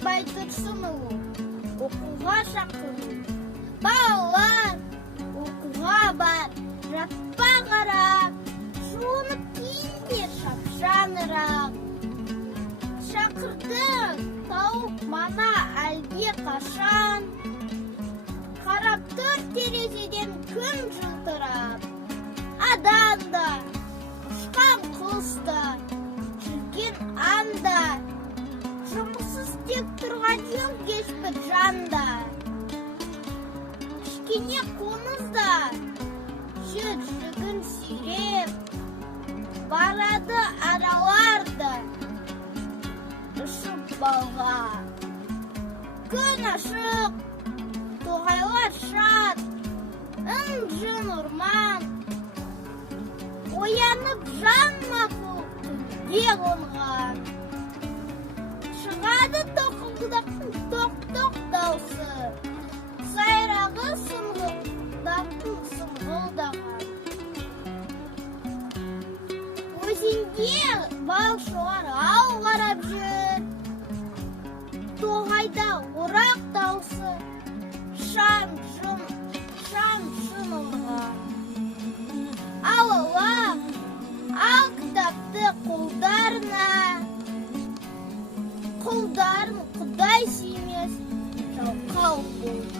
Байтұрсынұлы оқуға шақыру. Балалар, оқуға бар, жатпа қарап, жуынып киіңдер шапшаңырақ. Шақырдың тауып мана әлде қашан, қарап тұр терезеден күн жылтырап. Аданда, ұшқан құста, жүрген анда, жұмыссыз тек тұрған жөн кешпір жанда. Кішкене қонызда жүргін сүйреп, барады араларды ұшып балға. Күн ашық, тоғайлар шат, ың-жын ұрман, оянып жан мақұл түнге қонған. Шығады тоқылдақтың тоқ-тоқ даусы, сайрағы сыңғылдақтың сыңғылдаған. Өзенге балшылар ау қарап жүр, тоғайда орақ даусы, шам-шын ұрған. Алалап, ал кітапты қолдарына, құлдарын құдай сүймес жалқау болды.